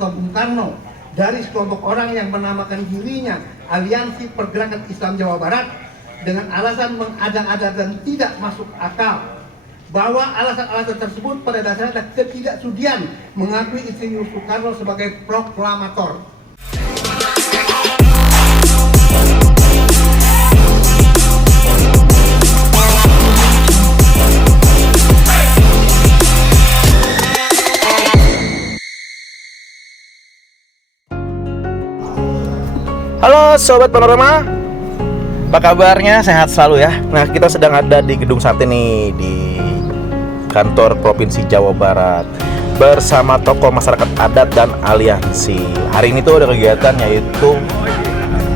atau Bung Karno dari sekelompok orang yang menamakan dirinya Aliansi Pergerakan Islam Jawa Barat dengan alasan mengada-ada dan tidak masuk akal, bahwa alasan-alasan tersebut pada dasarnya adalah ketidaksudian mengakui Insinyur Soekarno sebagai proklamator. Halo Sobat Panorama, apa kabarnya? Sehat selalu ya. Nah, kita sedang ada di Gedung Sate nih, di kantor Provinsi Jawa Barat bersama tokoh masyarakat adat dan aliansi. Hari ini tuh ada kegiatan yaitu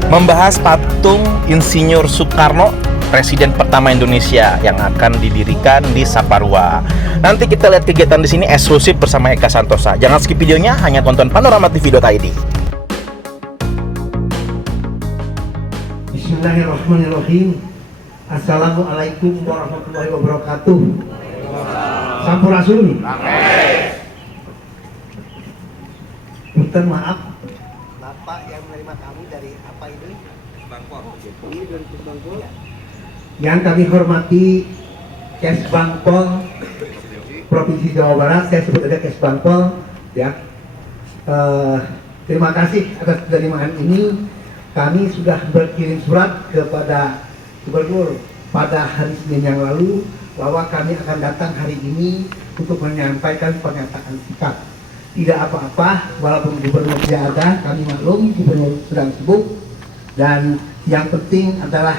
membahas patung Insinyur Soekarno, Presiden pertama Indonesia yang akan didirikan di Saparua. Nanti kita lihat kegiatan di sini eksklusif bersama Eka Santosa. Jangan skip videonya, hanya tonton panoramatv.id. Bismillahirrahmanirrahim. Assalamualaikum warahmatullahi wabarakatuh. Sampurasun. Punten, maaf, Bapak yang menerima kamu dari apa ini? Bangpol. Ini dari Bangpol. Yang kami hormati Kesbangpol Provinsi Jawa Barat, saya sebut aja Kesbangpol ya. Terima kasih atas penerimaan ini. Kami sudah berkirim surat kepada Gubernur pada hari Senin yang lalu bahwa kami akan datang hari ini untuk menyampaikan pernyataan sikap. Tidak apa-apa, walaupun Gubernur tidak ada, kami maklum Gubernur sedang sibuk. Dan yang penting adalah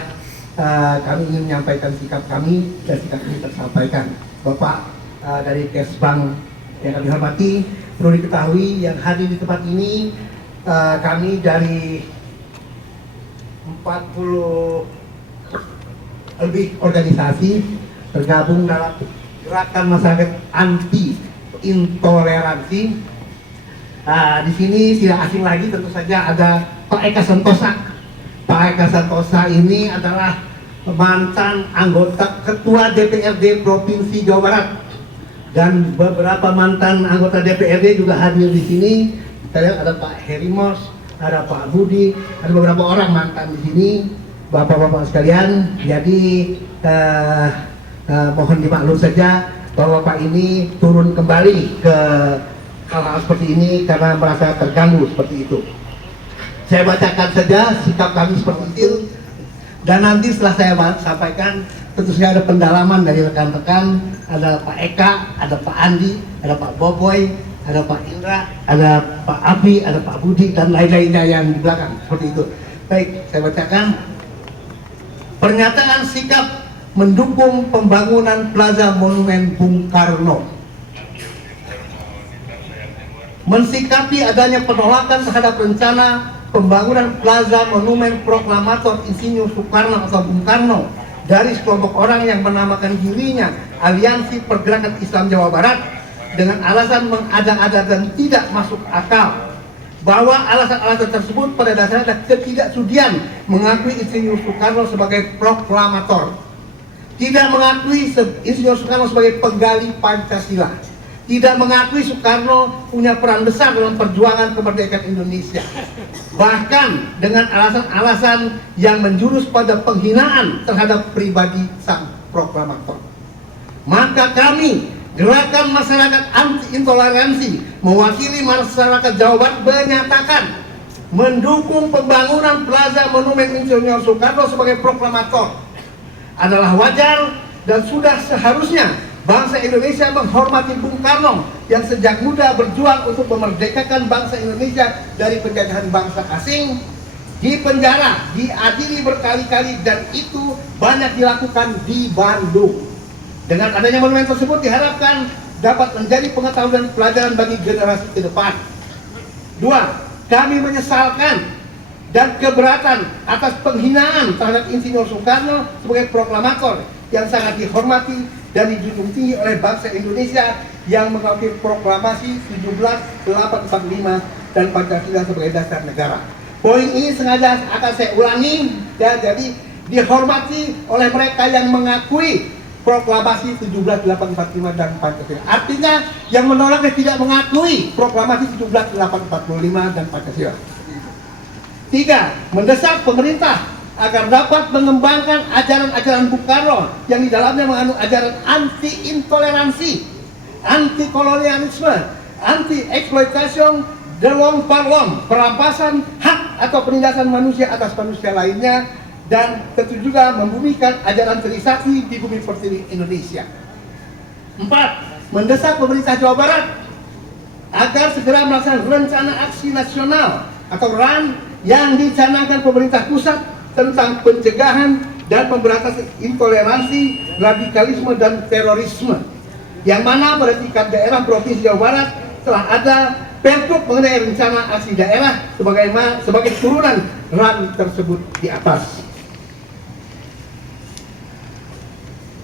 kami ingin menyampaikan sikap kami dan sikap ini tersampaikan. Bapak dari Kesbang yang kami hormati, perlu diketahui yang hadir di tempat ini kami dari 40 lebih organisasi tergabung dalam gerakan masyarakat anti intoleransi. Di sini tidak asing lagi, tentu saja ada Pak Eka Santosa. Pak Eka Santosa ini adalah mantan anggota Ketua DPRD Provinsi Jawa Barat, dan beberapa mantan anggota DPRD juga hadir di sini. Kita lihat ada Pak Herimos, ada Pak Budi, ada beberapa orang mantan di sini, bapak-bapak sekalian. Jadi mohon dimaklum saja bahwa Pak ini turun kembali ke hal-hal seperti ini karena merasa terganggu seperti itu. Saya bacakan saja sikap kami seperti itu, dan nanti setelah saya sampaikan tentu saja ada pendalaman dari rekan-rekan. Ada Pak Eka, ada Pak Andi, ada Pak Boboy, ada Pak Indra, ada Pak Abi, ada Pak Budi, dan lain-lainnya yang di belakang, seperti itu. Baik, saya bacakan. Pernyataan sikap mendukung pembangunan Plaza Monumen Bung Karno. Mensikapi adanya penolakan terhadap rencana pembangunan Plaza Monumen Proklamator Insinyur Soekarno atau Bung Karno dari sekelompok orang yang menamakan dirinya Aliansi Pergerakan Islam Jawa Barat dengan alasan mengada-ada dan tidak masuk akal, bahwa alasan-alasan tersebut pada dasarnya adalah ketidaksudian mengakui Insinyur Soekarno sebagai proklamator, tidak mengakui Insinyur Soekarno sebagai penggali Pancasila, tidak mengakui Soekarno punya peran besar dalam perjuangan kemerdekaan Indonesia, bahkan dengan alasan-alasan yang menjurus pada penghinaan terhadap pribadi sang proklamator. Maka kami, Gerakan Masyarakat Anti Intoleransi, mewakili masyarakat Jawa Barat, menyatakan mendukung pembangunan Plaza Monumen Insinyur Soekarno sebagai proklamator. Adalah wajar dan sudah seharusnya bangsa Indonesia menghormati Bung Karno yang sejak muda berjuang untuk memerdekakan bangsa Indonesia dari penjajahan bangsa asing, dipenjara, diadili berkali-kali, dan itu banyak dilakukan di Bandung. Dengan adanya monumen tersebut diharapkan dapat menjadi pengetahuan dan pelajaran bagi generasi ke depan. 2. Kami menyesalkan dan keberatan atas penghinaan terhadap Insinyur Soekarno sebagai proklamator yang sangat dihormati dan dijunjung tinggi oleh bangsa Indonesia yang mengakui proklamasi 17845 dan Pancasila sebagai dasar negara. Poin ini sengaja akan saya ulangi ya, jadi dihormati oleh mereka yang mengakui proklamasi 1785 dan Pancasila. Artinya yang menolak dan tidak mengakui proklamasi 1785 dan Pancasila. 3. Mendesak pemerintah agar dapat mengembangkan ajaran-ajaran Bung Karno yang di dalamnya mengandung ajaran anti-intoleransi, anti-kolonialisme, anti-eksploitasi, delong parlong, perampasan hak atau penindasan manusia atas manusia lainnya, dan tentu juga membumikan ajaran Trisakti di bumi pertiwi Indonesia. 4. Mendesak pemerintah Jawa Barat agar segera melaksanakan rencana aksi nasional atau RAN yang dicanangkan pemerintah pusat tentang pencegahan dan pemberantasan intoleransi, radikalisme, dan terorisme, yang mana pada tingkat daerah Provinsi Jawa Barat telah ada Pergub mengenai rencana aksi daerah sebagai turunan RAN tersebut di atas.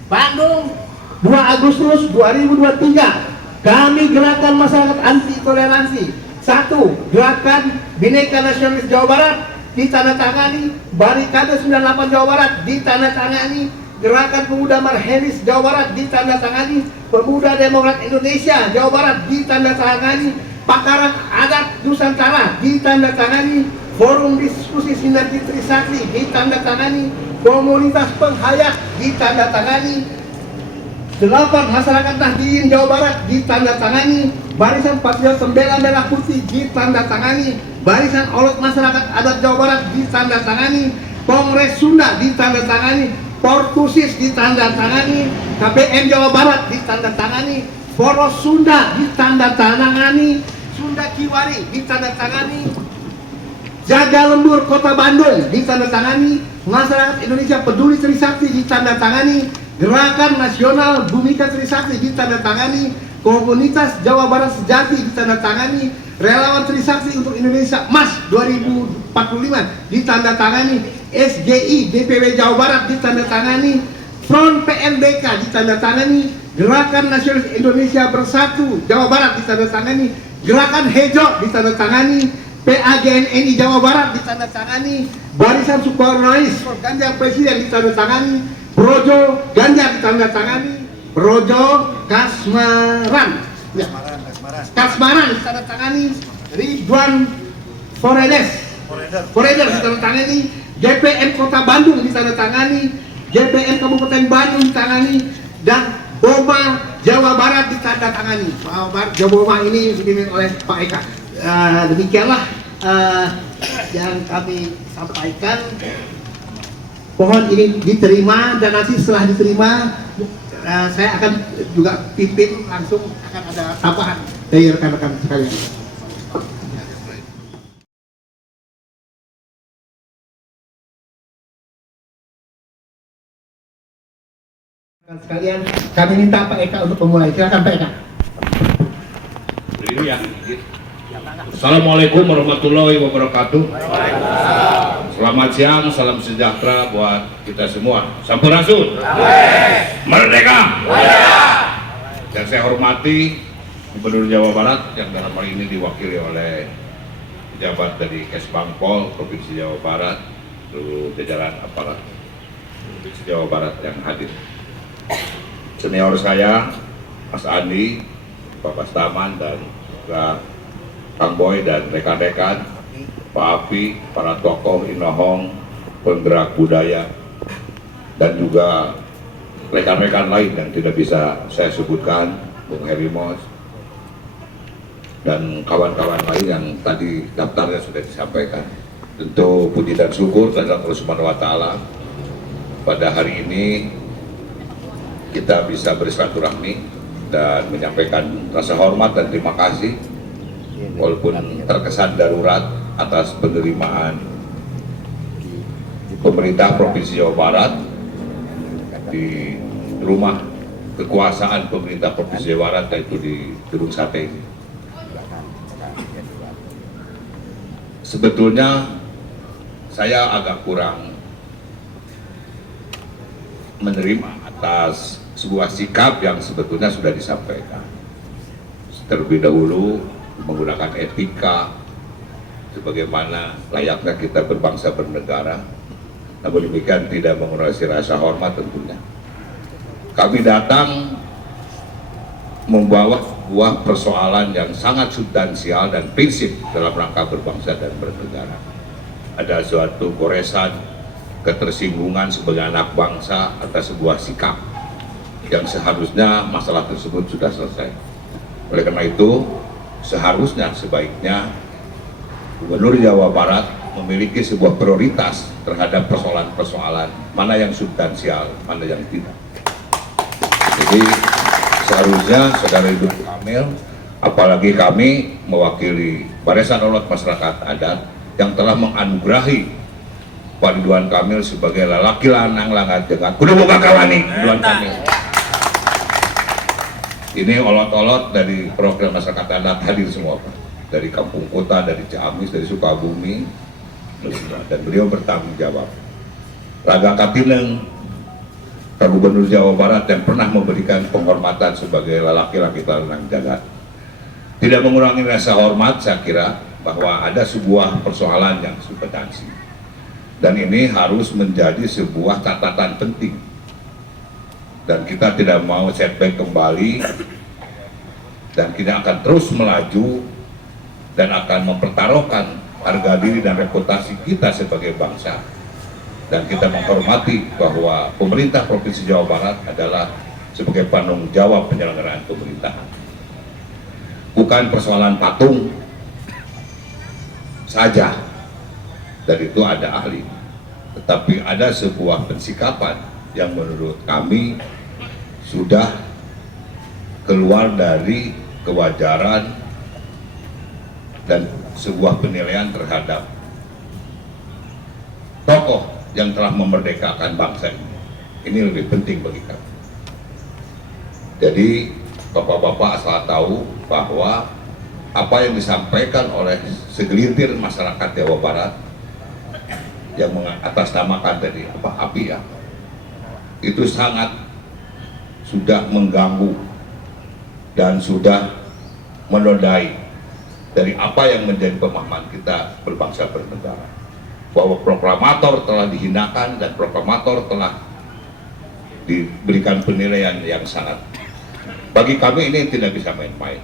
Bandung, 2 Agustus 2023, kami Gerakan Masyarakat Anti Toleransi 1. Gerakan Bhinneka Nasionalis Jawa Barat ditandatangani, Barikade 98 Jawa Barat ditandatangani, Gerakan Pemuda Marhenis Jawa Barat ditandatangani, Pemuda Demokrat Indonesia Jawa Barat ditandatangani, Pakaran Adat Nusantara ditandatangani, Forum Diskusi Sinergi Trisakti ditandatangani, Komunitas Penghayat ditandatangani, 8 Masyarakat Nahdien Jawa Barat ditandatangani, Barisan Patriot Pembela Merah Putih ditandatangani, Barisan Olot Masyarakat Adat Jawa Barat ditandatangani, Kongres Sunda ditandatangani, Portusis ditandatangani, KPM Jawa Barat ditandatangani, Poros Sunda ditandatangani, Sunda Kiwari ditandatangani, Jaga Lembur Kota Bandung ditandatangani, Masyarakat Indonesia Peduli Trisakti ditandatangani, Gerakan Nasional Bhumika Trisakti ditandatangani, Komunitas Jawa Barat Sejati ditandatangani, Relawan Trisakti untuk Indonesia Emas 2045 ditandatangani, SGI DPW Jawa Barat ditandatangani, Front PNBK ditandatangani, Gerakan Nasionalis Indonesia Bersatu Jawa Barat ditandatangani, Gerakan Hejo ditandatangani, PAGNNI Jawa Barat ditandatangani, Barisan Sukarnois Ganjar Presiden ditandatangani, Projo Ganjar ditandatangani, Projo Kasmaran ditandatangani, Ridwan Foreder ditandatangani, GPN Kota Bandung ditandatangani, GPN Kabupaten Bandung ditandatangani, dan BOMA Jawa Barat ditandatangani. BOMA ini dipimpin oleh Pak Eka. Demikianlah yang kami sampaikan. Pohon ini diterima, dan nanti setelah diterima saya akan juga pimpin langsung, akan ada tambahan dari rekan-rekan sekalian. Sekalian, kami minta Pak Eka untuk memulai. Silakan Pak Eka. Assalamualaikum warahmatullahi wabarakatuh. Selamat siang, salam sejahtera buat kita semua. Sampurasun. Merdeka. Dan saya hormati Gubernur Jawa Barat yang dalam hal ini diwakili oleh pejabat dari Kesbangpol Provinsi Jawa Barat, seluruh jajaran aparat Provinsi Jawa Barat yang hadir. Senior saya, Mas Andi, Pak Bastaman, dan Kang Boy dan rekan-rekan, Pak Api, para tokoh Inohong, penggerak budaya, dan juga rekan-rekan lain yang tidak bisa saya sebutkan, Bung Herimos, dan kawan-kawan lain yang tadi daftarnya sudah disampaikan. Tentu puji dan syukur kepada Allah Subhanahu wa Ta'ala, pada hari ini kita bisa bersilaturahmi dan menyampaikan rasa hormat dan terima kasih, walaupun terkesan darurat, atas penerimaan pemerintah Provinsi Jawa Barat di rumah kekuasaan pemerintah Provinsi Jawa Barat, yaitu di Gedung Sate ini. Sebetulnya saya agak kurang menerima atas sebuah sikap yang sebetulnya sudah disampaikan. Terlebih dahulu menggunakan etika sebagaimana layaknya kita berbangsa bernegara, namun demikian tidak mengurangi rasa hormat tentunya. kami datang membawa sebuah persoalan yang sangat substansial dan prinsip dalam rangka berbangsa dan bernegara. Ada suatu goresan ketersinggungan sebagai anak bangsa atas sebuah sikap yang seharusnya masalah tersebut sudah selesai. Oleh karena itu, seharusnya sebaiknya Gubernur Jawa Barat memiliki sebuah prioritas terhadap persoalan-persoalan mana yang substansial, mana yang tidak. Jadi seharusnya Saudara Ridwan Kamil, apalagi kami mewakili Barisan Ormas Masyarakat Adat yang telah menganugerahi Pak Ridwan Kamil sebagai lelaki lanang langat jengat kudu boga kawani Ridwan Kamil. Ini olot-olot dari program masyarakat adat hadir semua Pak, dari kampung kota, dari Ciamis, dari Sukabumi, dan beliau bertanggung jawab. Raga Katineng, Pak Gubernur Jawa Barat yang pernah memberikan penghormatan sebagai lelaki-laki lanang jagat. Tidak mengurangi rasa hormat, saya kira bahwa ada sebuah persoalan yang substansi, dan ini harus menjadi sebuah catatan penting. Dan kita tidak mau setback kembali, dan kita akan terus melaju dan akan mempertaruhkan harga diri dan reputasi kita sebagai bangsa. Dan kita menghormati bahwa pemerintah Provinsi Jawa Barat adalah sebagai penanggung jawab penyelenggaraan pemerintahan. Bukan persoalan patung saja, dan itu ada ahli, tetapi ada sebuah pensikapan yang menurut kami sudah keluar dari kewajaran dan sebuah penilaian terhadap tokoh yang telah memerdekakan bangsa ini. Ini lebih penting bagi kami. Jadi Bapak-bapak asal tahu bahwa apa yang disampaikan oleh segelintir masyarakat Jawa Barat yang mengatasnamakan tadi API ya, itu sangat sudah mengganggu dan sudah menodai dari apa yang menjadi pemahaman kita berbangsa bernegara, bahwa proklamator telah dihinakan dan proklamator telah diberikan penilaian yang sangat, bagi kami ini tidak bisa main-main.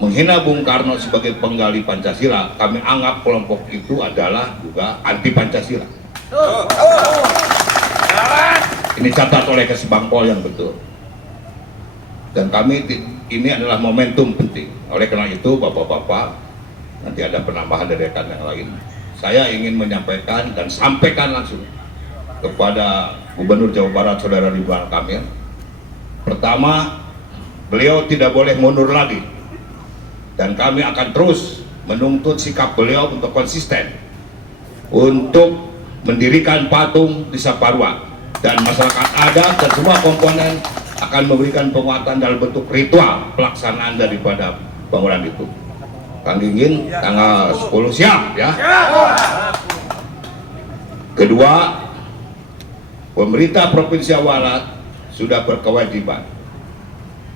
Menghina Bung Karno sebagai penggali Pancasila, kami anggap kelompok itu adalah juga anti Pancasila. Ini catat oleh Kesbangpol yang betul. Dan kami ini adalah momentum penting. Oleh karena itu, Bapak-bapak, nanti ada penambahan dari rekan yang lain. Saya ingin menyampaikan dan sampaikan langsung kepada Gubernur Jawa Barat Saudara Ridwan Kamil. Pertama, beliau tidak boleh mundur lagi. Dan kami akan terus menuntut sikap beliau untuk konsisten untuk mendirikan patung di Saparua, dan masyarakat adat dan semua komponen akan memberikan penguatan dalam bentuk ritual pelaksanaan daripada bangunan itu. Kang Gingin tanggal 10 siap ya. Kedua, pemerintah Provinsi Jawa Barat sudah berkewajiban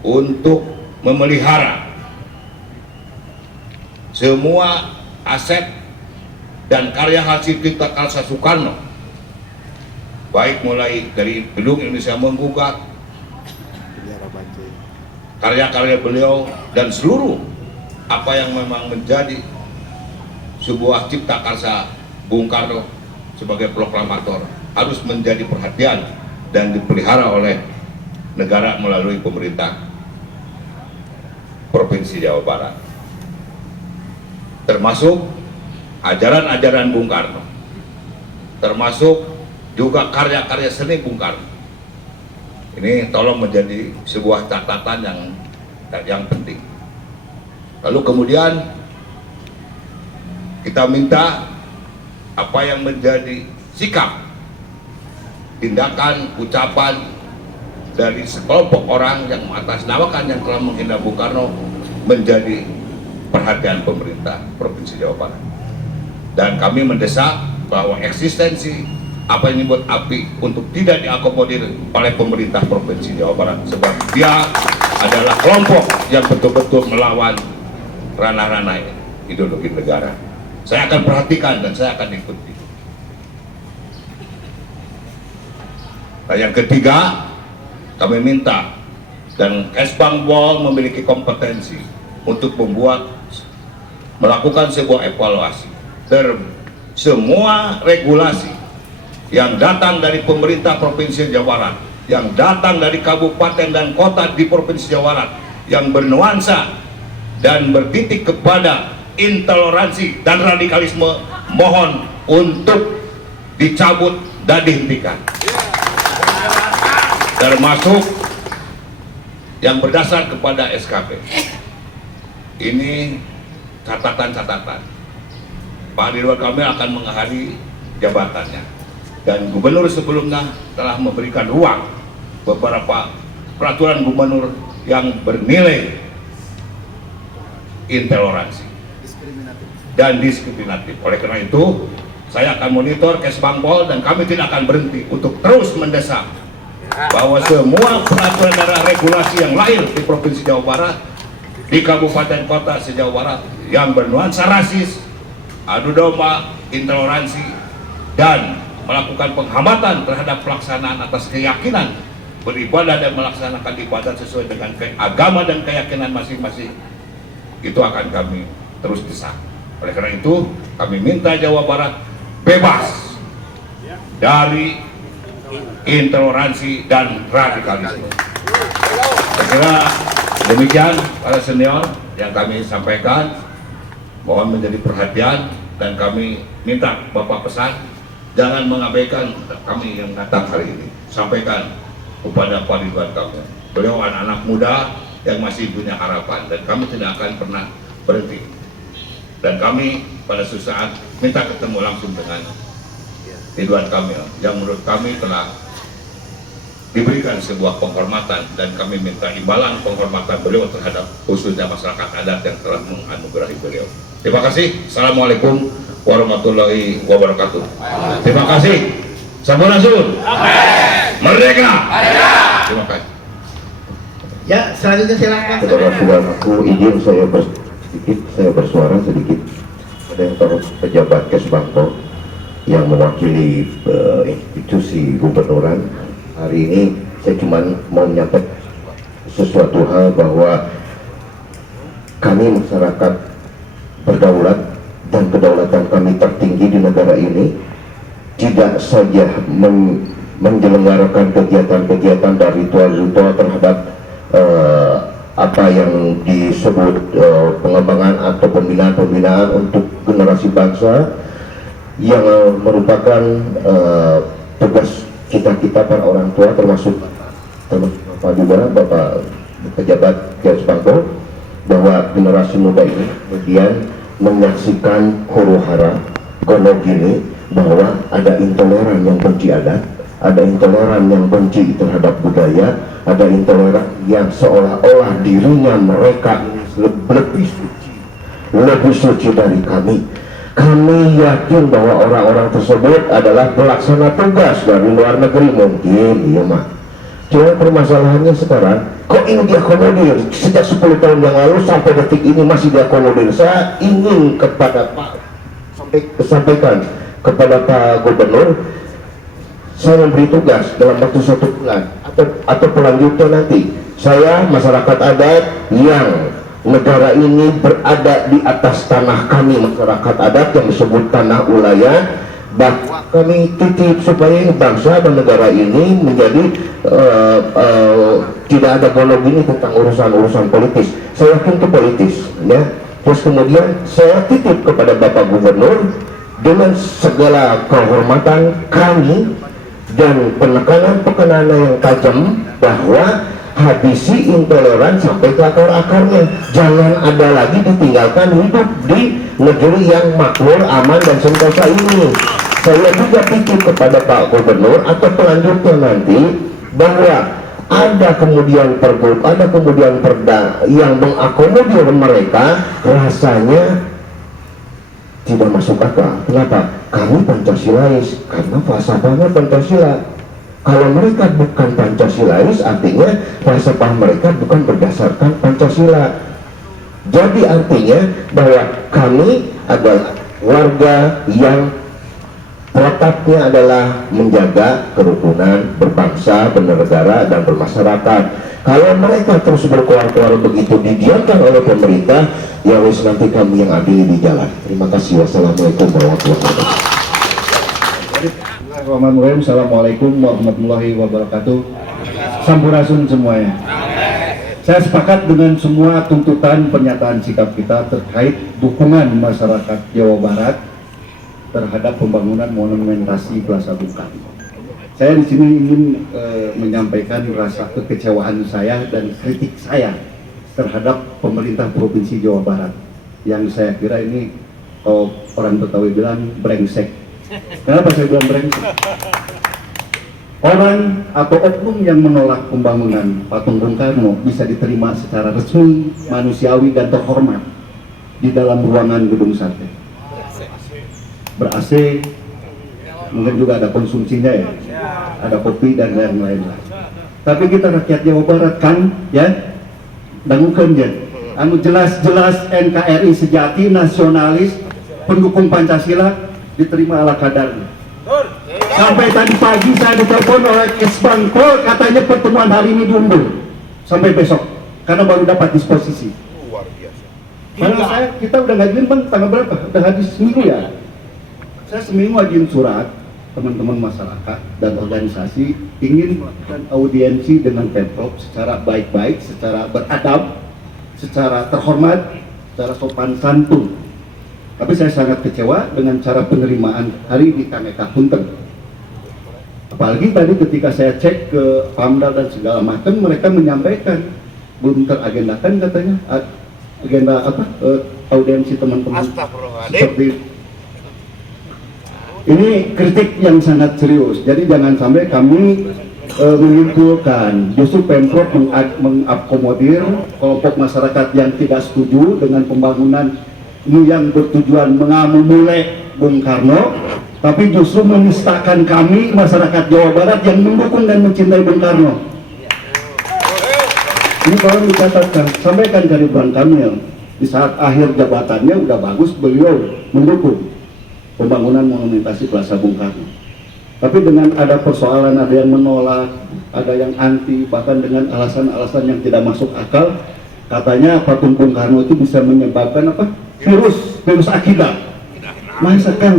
untuk memelihara semua aset dan karya hasil cipta karsa Soekarno, baik mulai dari Gedung Indonesia Menggugat, karya-karya beliau, dan seluruh apa yang memang menjadi sebuah cipta karsa Bung Karno sebagai proklamator harus menjadi perhatian dan dipelihara oleh negara melalui pemerintah Provinsi Jawa Barat, termasuk ajaran-ajaran Bung Karno, termasuk juga karya-karya seni Bung Karno. Ini tolong menjadi sebuah catatan yang penting. Lalu kemudian kita minta apa yang menjadi sikap, tindakan, ucapan dari sekelompok orang yang mengatasnamakan yang telah menghina Bung Karno menjadi perhatian pemerintah Provinsi Jawa Barat. Dan kami mendesak bahwa eksistensi apa yang disebut API untuk tidak diakomodir oleh pemerintah Provinsi Jawa Barat, sebab dia adalah kelompok yang betul-betul melawan ranah-ranah ideologi negara. Saya akan perhatikan dan saya akan ikuti. Nah, yang ketiga, kami minta dan Kesbangpol memiliki kompetensi untuk melakukan sebuah evaluasi semua regulasi yang datang dari pemerintah Provinsi Jawa Barat, yang datang dari kabupaten dan kota di Provinsi Jawa Barat, yang bernuansa dan bertitik kepada intoleransi dan radikalisme, mohon untuk dicabut dan dihentikan. Termasuk yang berdasar kepada SKP. Ini catatan-catatan. Pak Ridwan Kamil akan mengakhiri jabatannya, dan gubernur sebelumnya telah memberikan ruang beberapa peraturan gubernur yang bernilai intoleransi dan diskriminatif. Oleh karena itu, saya akan monitor Kesbangpol dan kami tidak akan berhenti untuk terus mendesak bahwa semua peraturan dan regulasi yang lahir di Provinsi Jawa Barat, di kabupaten kota se-Jawa Barat yang bernuansa rasis, adu domba, intoleransi, dan melakukan penghambatan terhadap pelaksanaan atas keyakinan beribadah dan melaksanakan ibadah sesuai dengan agama dan keyakinan masing-masing, itu akan kami terus desak. Oleh karena itu, kami minta Jawa Barat bebas dari intoleransi dan radikalisme. Saya kira demikian para senior yang kami sampaikan. Mohon menjadi perhatian, dan kami minta Bapak pesan, jangan mengabaikan kami yang datang hari ini. Sampaikan kepada Pak Ridwan Kamil. Beliau anak-anak muda yang masih punya harapan, dan kami tidak akan pernah berhenti. Dan kami pada suatu saat minta ketemu langsung dengan Ridwan Kamil, yang menurut kami telah diberikan sebuah penghormatan, dan kami minta imbalan penghormatan beliau terhadap khususnya masyarakat adat yang telah menganugerahi beliau. Terima kasih. Assalamualaikum warahmatullahi wabarakatuh. Terima kasih. Sampurasun. Merdeka. Terima kasih. Ya, selanjutnya silakan. Saudara-saudara, aku izin saya bersuara sedikit pada yang pejabat Kesbangpol yang mewakili institusi gubernuran. Hari ini saya cuma mau menyampaikan sesuatu hal bahwa kami masyarakat berdaulat dan kedaulatan kami tertinggi di negara ini tidak saja menyelenggarakan kegiatan-kegiatan dan ritual-ritual terhadap apa yang disebut pengembangan atau pembinaan-pembinaan untuk generasi bangsa yang merupakan tugas kita para orang tua, termasuk Bapak juga, Bapak pejabat Kesbangpol, bahwa generasi muda ini kemudian menyaksikan huru-hara gono gini bahwa ada intoleran yang benci adat, ada intoleran yang benci terhadap budaya, ada intoleran yang seolah-olah dirinya mereka lebih suci dari kami. Kami yakin bahwa orang-orang tersebut adalah pelaksana tugas dari luar negeri, mungkin iya mah. Cuma permasalahannya sekarang, kok ini diakomodir sejak 10 tahun yang lalu sampai detik ini masih diakomodir. Saya ingin kepada Pak sampaikan kepada Pak Gubernur, saya memberi tugas dalam waktu 1 bulan atau pelanjutnya nanti, saya masyarakat adat yang negara ini berada di atas tanah kami, masyarakat adat yang disebut tanah Ulayan, bahwa kami titip supaya bangsa dan negara ini menjadi tidak ada golong ini tentang urusan-urusan politis. Saya yakin itu politis, ya. Terus kemudian saya titip kepada Bapak Gubernur dengan segala kehormatan kami dan penekanan yang tajam bahwa habisi intoleran sampai ke akar-akarnya. Jangan ada lagi ditinggalkan hidup di negeri yang makmur, aman, dan sentosa ini. Saya juga titip kepada Pak Gubernur atau pelanjutnya nanti bahwa ada kemudian pergub, ada kemudian perda yang mengakomodir mereka, rasanya tidak masuk akal. Kenapa? Kami Pancasilais, karena falsafahnya Pancasila. Kalau mereka bukan Pancasilais, artinya falsafah mereka bukan berdasarkan Pancasila. Jadi artinya bahwa kami adalah warga yang protapnya adalah menjaga kerukunan berbangsa, bernegara, dan bermasyarakat. Kalau mereka terus berkoar-koar begitu didiamkan oleh pemerintah, ya wis nanti kami yang adili di jalan. Terima kasih. Wassalamualaikum warahmatullahi wabarakatuh. Bismillahirrahmanirrahim. Assalamualaikum warahmatullahi wabarakatuh. Sampurasun semuanya. Saya sepakat dengan semua tuntutan pernyataan sikap kita terkait dukungan masyarakat Jawa Barat terhadap pembangunan monumentasi Plaza Bung Karno. Saya di sini ingin menyampaikan rasa kekecewaan saya dan kritik saya terhadap pemerintah Provinsi Jawa Barat yang saya kira ini, kalau orang Betawi bilang, brengsek. Kenapa saya bilang brengsek? Orang atau oknum yang menolak pembangunan patung Bung Karno bisa diterima secara resmi, manusiawi, dan terhormat di dalam ruangan gedung sate. Ber-AC, mungkin juga ada konsumsinya ya, ada kopi dan lain-lain. Tapi kita rakyat Jawa Barat kan, ya, dangukeun ya, anu jelas-jelas NKRI sejati, nasionalis, pendukung Pancasila, diterima ala kadarnya. Sampai tadi pagi saya ditelepon oleh Kesbangpol, katanya pertemuan hari ini diundur sampai besok karena baru dapat disposisi. Luar biasa. Padahal kita udah ngajuin, Bang, tanggal berapa? Udah habis seminggu ya. Saya seminggu ngajuin surat, teman-teman masyarakat dan organisasi ingin melakukan audiensi dengan Pemprov secara baik-baik, secara beradab, secara terhormat, secara sopan santun. Tapi saya sangat kecewa dengan cara penerimaan hari ini kami Punten. Apalagi tadi ketika saya cek ke Pamdal dan segala macam, mereka menyampaikan belum teragendakan katanya agenda apa audiensi teman-teman seperti ini. Kritik yang sangat serius. Jadi jangan sampai kami menyimpulkan justru Pemprov mengakomodir kelompok masyarakat yang tidak setuju dengan pembangunan yang bertujuan mengamumule Bung Karno, tapi justru menistakan kami masyarakat Jawa Barat yang mendukung dan mencintai Bung Karno. Ini tolong dicatatkan, sampaikan ke Ridwan Kamil di saat akhir jabatannya udah bagus, beliau mendukung pembangunan monumentasi Plaza Bung Karno. Tapi dengan ada persoalan, ada yang menolak, ada yang anti, bahkan dengan alasan-alasan yang tidak masuk akal, katanya patung Bung Karno itu bisa menyebabkan apa? Virus akidah. Masa kan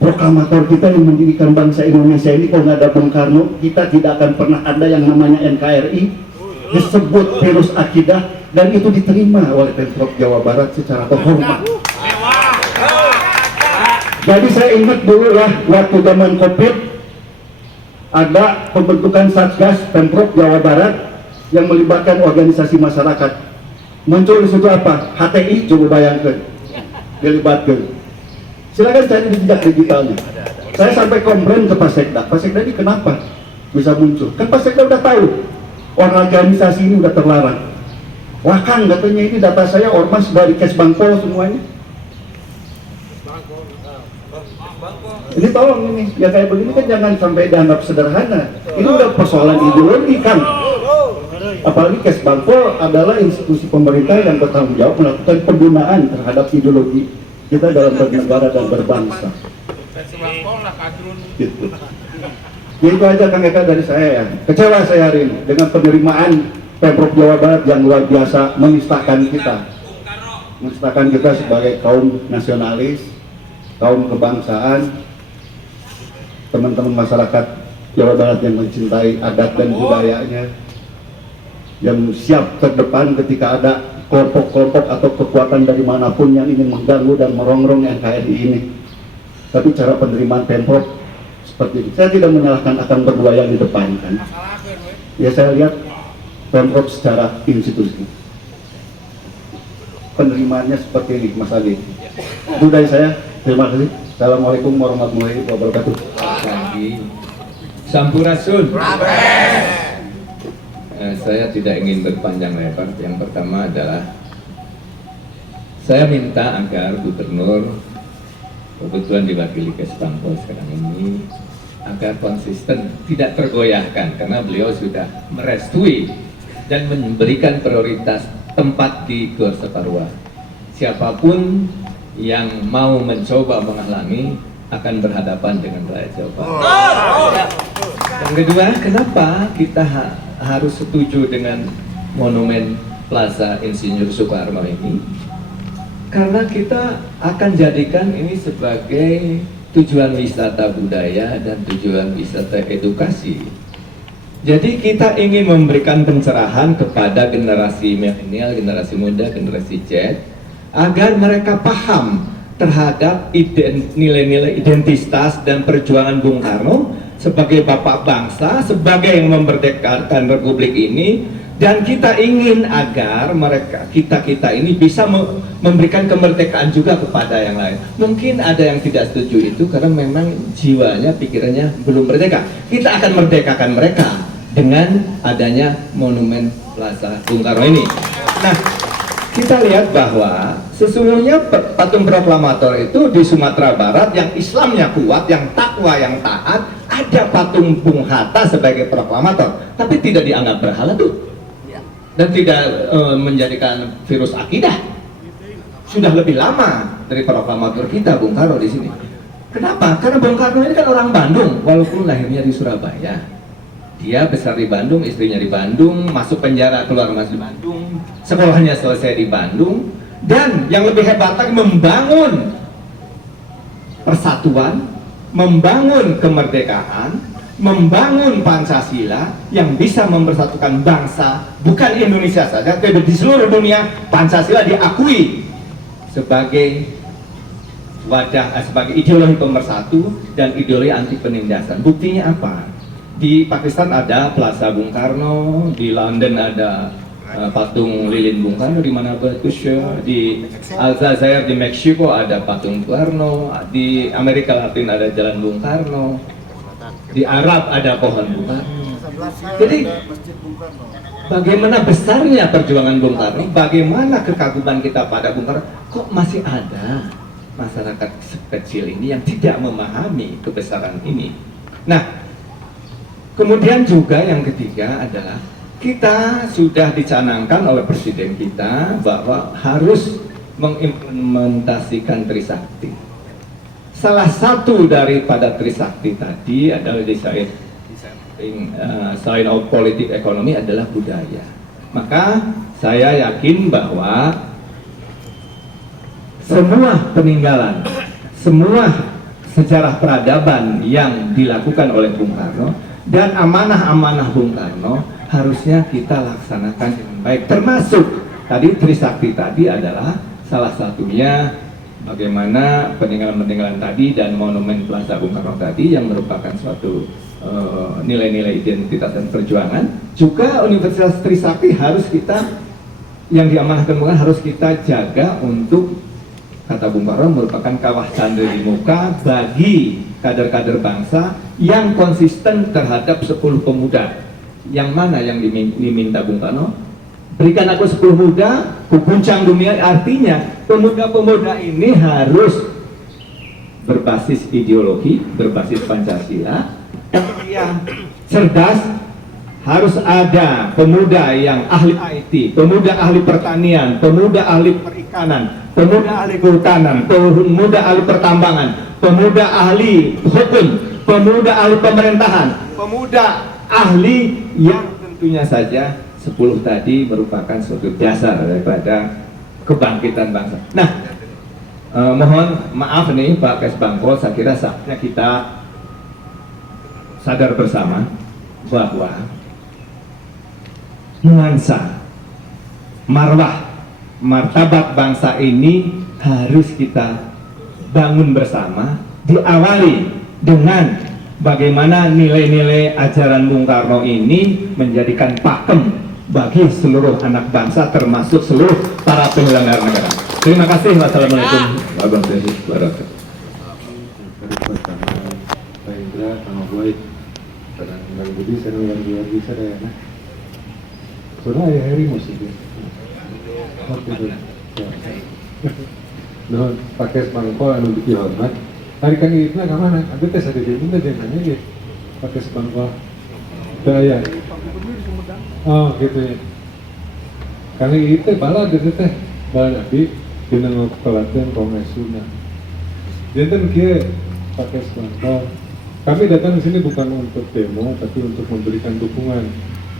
proklamator kita yang mendirikan bangsa Indonesia ini, kalau nggak ada Bung Karno, kita tidak akan pernah ada yang namanya NKRI, disebut virus akidah, dan itu diterima oleh Pemprov Jawa Barat secara terhormat. Jadi saya ingat dulu ya, waktu zaman COVID ada pembentukan Satgas Pemprov Jawa Barat yang melibatkan organisasi masyarakat. Muncul di situ apa? HTI, coba bayangkan, dilibatkan. Silakan cari di jejak digitalnya. Saya sampai komplain ke Pak Sekda. Pak Sekda ini kenapa bisa muncul? Kan Pak Sekda udah tahu organisasi ini udah terlarang. Wah Kang, katanya ini data saya ormas dari Kesbangpol semuanya. Ini tolong ini, ya kayak begini kan jangan sampai dianggap sederhana. Ini udah persoalan ideologi kan. Apalagi Kesbangpol adalah institusi pemerintah yang bertanggung jawab melakukan pembinaan terhadap ideologi kita dalam bernegara dan berbangsa. Gitu. Itu aja Kang Eka dari saya ya. Kecewa saya hari ini dengan penerimaan Pemprov Jawa Barat yang luar biasa, menistakan kita sebagai kaum nasionalis, kaum kebangsaan, teman-teman masyarakat Jawa Barat yang mencintai adat dan budayanya, yang siap terdepan ketika ada kelompok-kelompok atau kekuatan dari manapun yang ingin mengganggu dan merongrong NKRI ini. Tapi cara penerimaan Pemprov seperti ini, saya tidak menyalahkan akan berdua yang di depan kan. Ya saya lihat Pemprov secara institusi penerimaannya seperti ini, Mas Adi. Itu dari saya, terima kasih. Assalamualaikum warahmatullahi wabarakatuh. Sampurasun. Saya tidak ingin berpanjang lebar. Yang pertama adalah saya minta agar Gubernur, kebetulan diwakili Kesbangpol sekarang ini, agar konsisten, tidak tergoyahkan, karena beliau sudah merestui dan memberikan prioritas tempat di Gor Separua. Siapapun yang mau mencoba menghalangi, akan berhadapan dengan rakyat Jawa Barat. Yang kedua, kenapa kita harus setuju dengan monumen Plaza Insinyur Soekarno ini? Karena kita akan jadikan ini sebagai tujuan wisata budaya dan tujuan wisata edukasi. Jadi kita ingin memberikan pencerahan kepada generasi milenial, generasi muda, generasi Z, agar mereka paham terhadap nilai-nilai identitas dan perjuangan Bung Karno sebagai bapak bangsa, sebagai yang memerdekakan Republik ini. Dan kita ingin agar kita ini bisa memberikan kemerdekaan juga kepada yang lain. Mungkin ada yang tidak setuju itu karena memang jiwanya, pikirannya belum merdeka. Kita akan merdekakan mereka dengan adanya monumen Plaza Bung Karno ini. Nah, kita lihat bahwa sesungguhnya patung proklamator itu di Sumatera Barat yang Islamnya kuat, yang takwa, yang taat, ada patung Bung Hatta sebagai proklamator, tapi tidak dianggap berhala tuh. Dan tidak menjadikan virus akidah. Sudah lebih lama dari proklamator kita Bung Karno di sini. Kenapa? Karena Bung Karno ini kan orang Bandung, walaupun lahirnya di Surabaya. Dia besar di Bandung, istrinya di Bandung, masuk penjara, keluar masuk di Bandung, sekolahnya selesai di Bandung, dan yang lebih hebat lagi membangun persatuan, membangun kemerdekaan, membangun Pancasila yang bisa mempersatukan bangsa, bukan Indonesia saja, tapi di seluruh dunia. Pancasila diakui sebagai wadah, sebagai ideologi pemersatu dan ideologi anti penindasan. Buktinya apa? Di Pakistan ada Plaza Bung Karno, di London ada patung lilin Bung Karno, di mana di Aljazair di Meksiko ada patung Bung Karno, di Amerika Latin ada Jalan Bung Karno, di Arab ada pohon Bung Karno. Jadi bagaimana besarnya perjuangan Bung Karno, bagaimana kekaguman kita pada Bung Karno, kok masih ada masyarakat kecil ini yang tidak memahami kebesaran ini. Nah, kemudian juga yang ketiga adalah kita sudah dicanangkan oleh Presiden kita bahwa harus mengimplementasikan Trisakti. Salah satu daripada Trisakti tadi adalah selain politik ekonomi adalah budaya. Maka saya yakin bahwa semua peninggalan, semua sejarah peradaban yang dilakukan oleh Bung Karno dan amanah-amanah Bung Karno harusnya kita laksanakan dengan baik. Termasuk tadi Trisakti tadi adalah salah satunya. Bagaimana peninggalan-peninggalan tadi dan monumen Plaza Bung Karno tadi yang merupakan suatu nilai-nilai identitas dan perjuangan. Juga Universitas Trisakti harus kita, yang diamanahkan Bung Karno, harus kita jaga untuk, kata Bung Karno, merupakan kawah candra di muka bagi kader-kader bangsa yang konsisten terhadap 10 pemuda. Yang mana yang diminta Bung Karno? Berikan aku 10 muda, ku guncang dunia. Artinya pemuda-pemuda ini harus berbasis ideologi, berbasis Pancasila, yang cerdas. Harus ada pemuda yang ahli IT, pemuda ahli pertanian, pemuda ahli perikanan, pemuda ahli kehutanan, pemuda ahli pertambangan, pemuda ahli hukum, pemuda ahli pemerintahan, pemuda ahli yang tentunya saja 10 tadi merupakan suatu dasar daripada kebangkitan bangsa. Nah, mohon maaf nih Pak Kesbangpol, saya kira saatnya kita sadar bersama bahwa nuansa, marwah, martabat bangsa ini harus kita bangun bersama, diawali dengan bagaimana nilai-nilai ajaran Bung Karno ini menjadikan pakem bagi seluruh anak bangsa, termasuk seluruh para penyelenggara negara. Terima kasih. Wassalamualaikum warahmatullahi wabarakatuh. Pak Indra, Kang Boy, dan Bang Budi, saya yang luar biasa ya. Soalnya ayah hari musiknya. Oke, nah, pakai semangkol anu dihormat. Hari kan itu nggak mana? Aku tes ada di mana dia nanya gitu. Pakai semangkol. Daya. Oh gitu ya. Kali itu bala gitu teh, bala di dengan pelatihan Kongres Sunda. Dia kan kia Pak Kesbangko, kami datang di sini bukan untuk demo, tapi untuk memberikan dukungan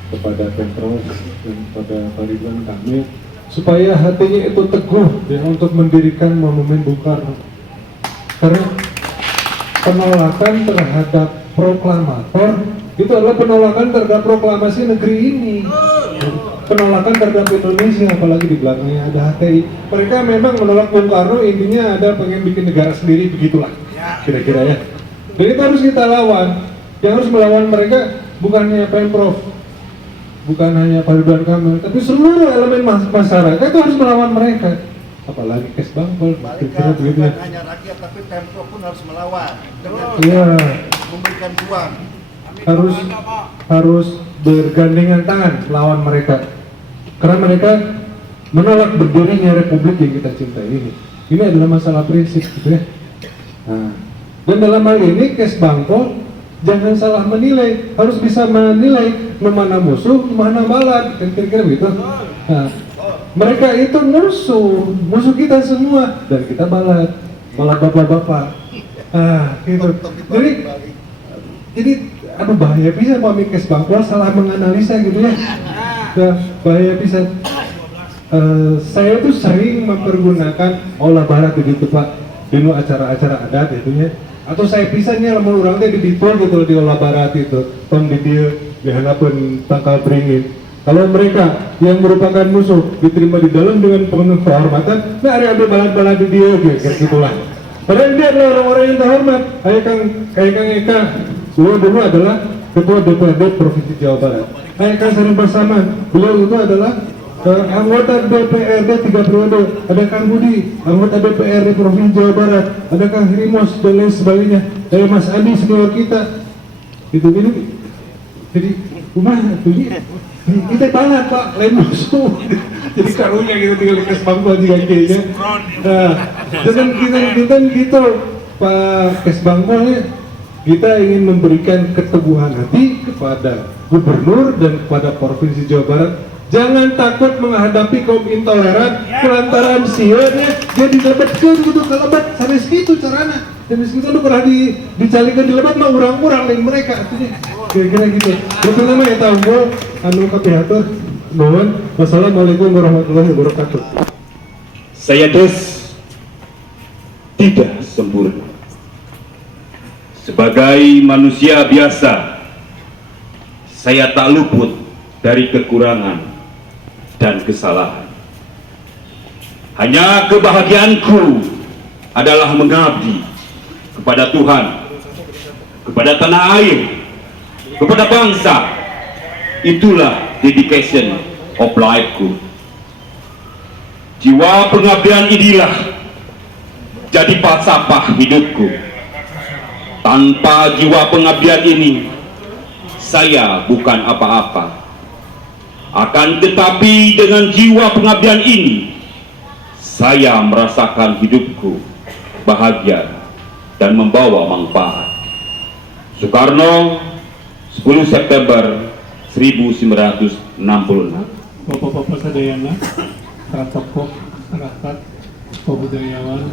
kepada Pemprov dan kepada Pak Ridwan Kamil supaya hatinya itu teguh ya untuk mendirikan monumen Bung Karno. Karena penolakan terhadap proklamator itu adalah penolakan terhadap proklamasi negeri ini, penolakan terhadap Indonesia, apalagi di belakangnya ada HTI. Mereka memang menolak Bung Karno, intinya ada pengen bikin negara sendiri, begitulah kira-kira ya. Dan itu harus kita lawan. Yang harus melawan mereka bukan hanya Pemprov, bukan hanya Pak Ridwan Kamil, tapi seluruh elemen masyarakat itu harus melawan mereka. Apalagi Kesbangpol, kira-kira begitu ya. Bukan hanya rakyat, tapi Pemprov pun harus melawan. Iya, Memberikan ruang. harus bergandengan tangan lawan mereka. Karena mereka menolak berdirinya republik yang kita cintai ini. Ini adalah masalah prinsip gitu ya. Nah, dan dalam hal ini Kesbangpol jangan salah menilai, harus bisa menilai mana musuh, mana balat, kira-kira begitu. Nah, mereka itu musuh kita semua, dan kita balat bapak-bapak. Nah, gitu. Jadi aduh bahaya bisa Pak Kesbangpol salah menganalisa gitu ya. Nah, bahaya bisa. Saya tuh sering mempergunakan olah barat begitu Pak, dino acara-acara adat itu ya. Atau saya pisahnya lamun urang teh di ditul gitu di olah barat itu, tong di dieu dihanapeun tangkal beringin. Kalau mereka yang merupakan musuh diterima di dalam dengan penuh kehormatan, nah ada balat-balat di dia gitulah. Padahal dia adalah orang-orang yang terhormat. Kayak Kang Eka, dulu adalah Ketua DPRD Provinsi Jawa Barat. Kayak Kang Sering Bersama, beliau itu adalah anggota DPRD 3 periode. Ada Kang Budi, anggota DPRD Provinsi Jawa Barat. Ada Kang Rimos dan lain sebagainya. Dari Mas Andi senior kita. Gitu. Jadi rumah tuh kita balat Pak, lain musuh. Jadi karunya gitu tinggal Kesbangpol juga kayaknya. Nah, dengan kita gitu Pak Kesbangpol ya, kita ingin memberikan keteguhan hati kepada gubernur dan kepada Provinsi Jawa Barat. Jangan takut menghadapi kaum intoleran kelantaran sieunnya dia dilebatkeun gitu ke lebat sanes kitu carana. Dan kita lu pernah dicalikan di lebat mah urang-urang lain mereka artinya. Kira-kira gitu. Betul nama ya tahu gua anu kapihatur. Nuhun. Wassalamualaikum warahmatullahi wabarakatuh. Saya tidak sempurna. Sebagai manusia biasa, saya tak luput dari kekurangan dan kesalahan. Hanya kebahagiaanku adalah mengabdi kepada Tuhan, kepada tanah air, kepada bangsa. Itulah dedication of life-ku. Jiwa pengabdian inilah jadi falsafah hidupku. Tanpa jiwa pengabdian ini, saya bukan apa-apa. Akan tetapi dengan jiwa pengabdian ini, saya merasakan hidupku bahagia dan membawa manfaat. Soekarno, 10 September 1966. Bapak-bapak sadayana, para tokoh masyarakat, pebudayawan,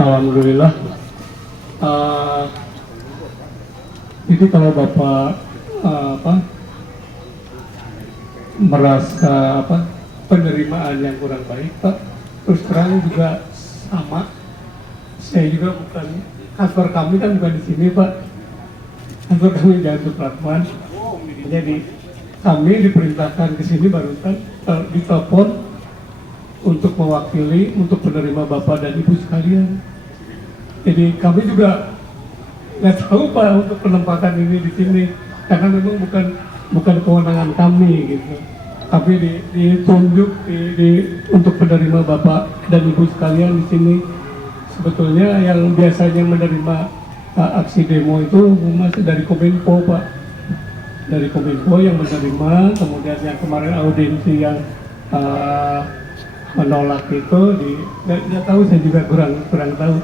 alhamdulillah. Jadi kalau Bapak merasa penerimaan yang kurang baik Pak, terus terang juga sama. Saya juga bukan, kantor kami kan bukan di sini Pak, kantor kami di Jalan Supratman. Jadi kami diperintahkan ke sini barusan ditelepon untuk mewakili, untuk menerima Bapak dan Ibu sekalian. Jadi kami juga nggak tahu Pak untuk penempatan ini di sini, karena memang bukan kewenangan kami gitu. Tapi ditunjuk untuk menerima Bapak dan Ibu sekalian di sini. Sebetulnya yang biasanya menerima aksi demo itu masih dari Kominfo Pak, dari Kominfo yang menerima, kemudian yang kemarin audiensi yang menolak itu nggak tahu, saya juga kurang tahu.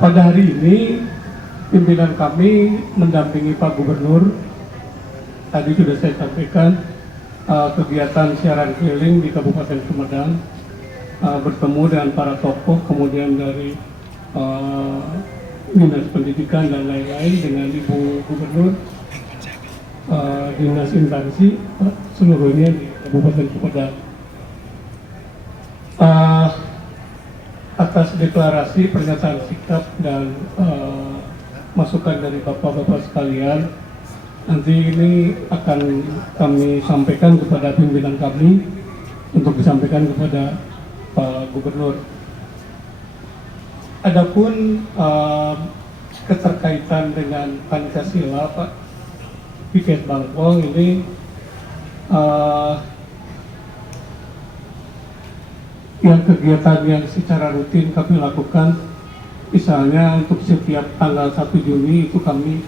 Pada hari ini pimpinan kami mendampingi Pak Gubernur. Tadi sudah saya sampaikan kegiatan siaran keliling di Kabupaten Sumedang, bertemu dengan para tokoh, kemudian dari dinas pendidikan dan lain-lain dengan Ibu Gubernur, dinas instansi seluruhnya di Kabupaten Sumedang. Atas deklarasi pernyataan sikap dan masukan dari bapak-bapak sekalian, nanti ini akan kami sampaikan kepada pimpinan kami untuk disampaikan kepada Pak Gubernur. Adapun keterkaitan dengan Pancasila, Pak Pikes Bangpol ini yang kegiatan yang secara rutin kami lakukan, misalnya untuk setiap tanggal 1 Juni itu kami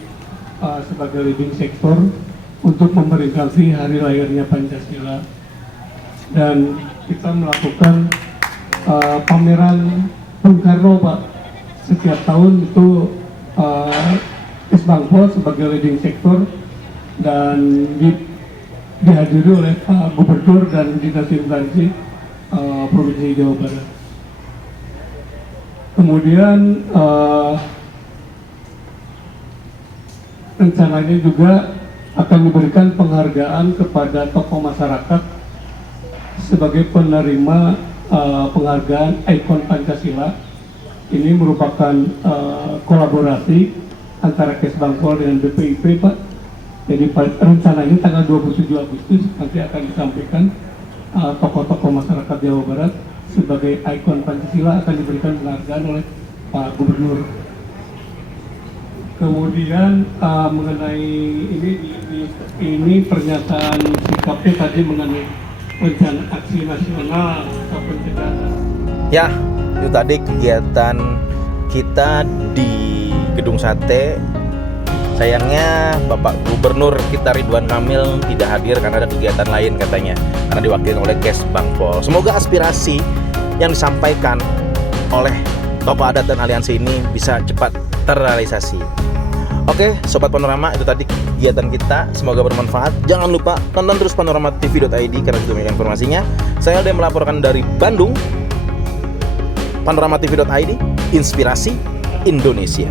sebagai leading sektor untuk memperingati hari lahirnya Pancasila, dan kita melakukan pameran Bung Karno, Pak. Setiap tahun itu Bangpol sebagai leading sektor dan dihadiri oleh Pak Gubernur dan Dinas Instansi Provinsi Jawa Barat. Kemudian rencananya juga akan diberikan penghargaan kepada tokoh masyarakat sebagai penerima penghargaan ikon Pancasila. Ini merupakan kolaborasi antara Kes Bangpol dengan BPIP, Pak. Jadi rencananya tanggal 27 Agustus nanti akan disampaikan tokoh-tokoh masyarakat Jawa Barat sebagai ikon Pancasila akan diberikan penghargaan oleh Pak Gubernur. Kemudian mengenai ini pernyataan sikapnya tadi mengenai rencana aksi nasional atau pencegahan. Ya, itu tadi kegiatan kita di Gedung Sate. Sayangnya Bapak Gubernur kita Ridwan Kamil tidak hadir karena ada kegiatan lain katanya, karena diwakili oleh Kes Bangpol. Semoga aspirasi yang disampaikan oleh tokoh adat dan aliansi ini bisa cepat terrealisasi. Oke, Sobat Panorama, itu tadi kegiatan kita. Semoga bermanfaat. Jangan lupa tonton terus panoramatv.id karena itu banyak informasinya. Saya Alden melaporkan dari Bandung. Panoramatv.id, inspirasi Indonesia.